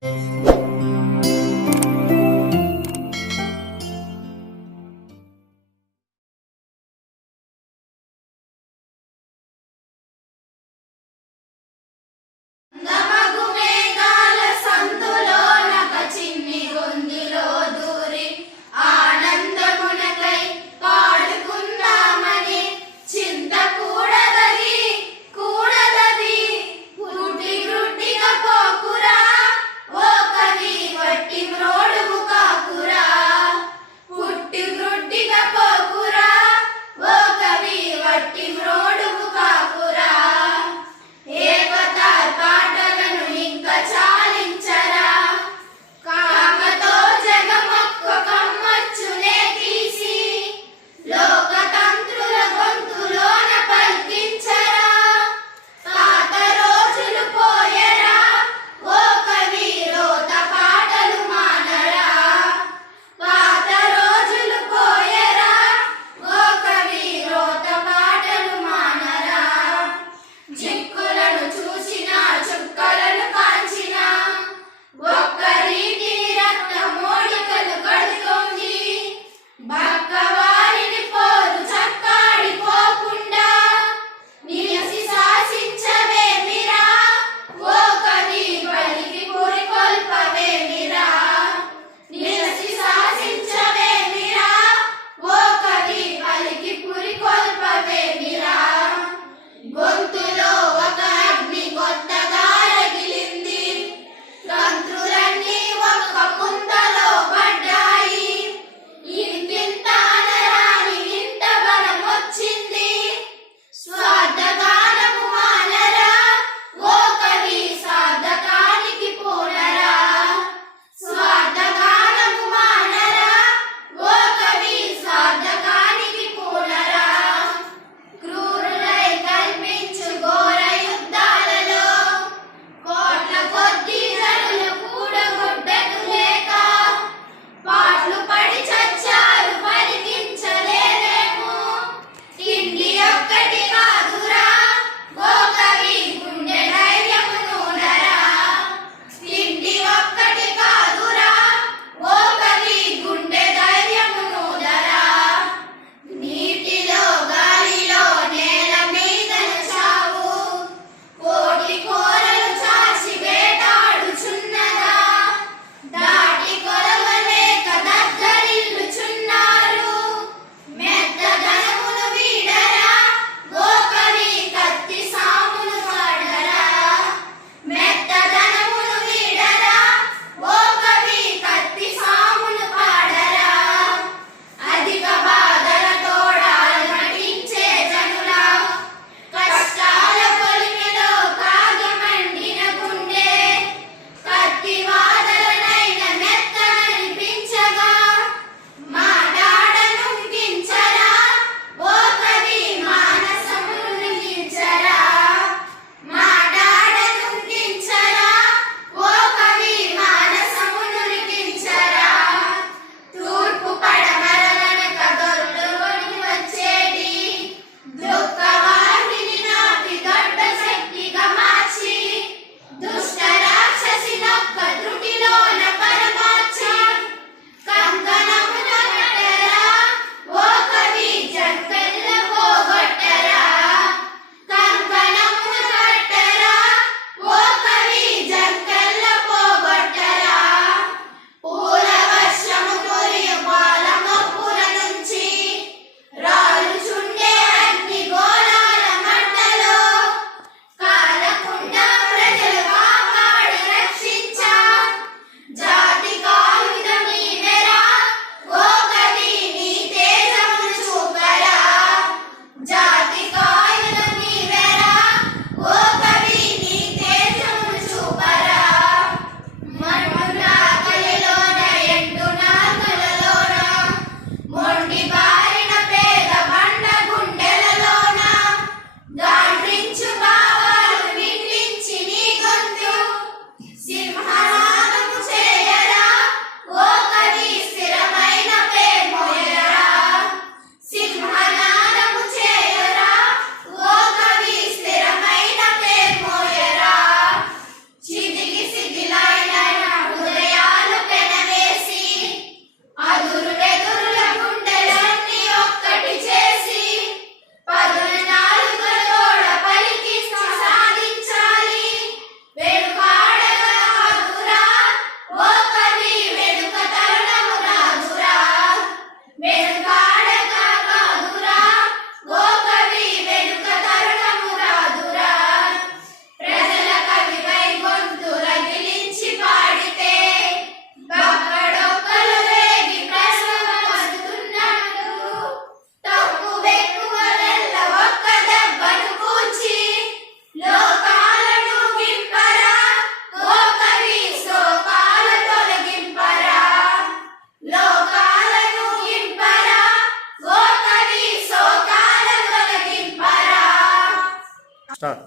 Música 这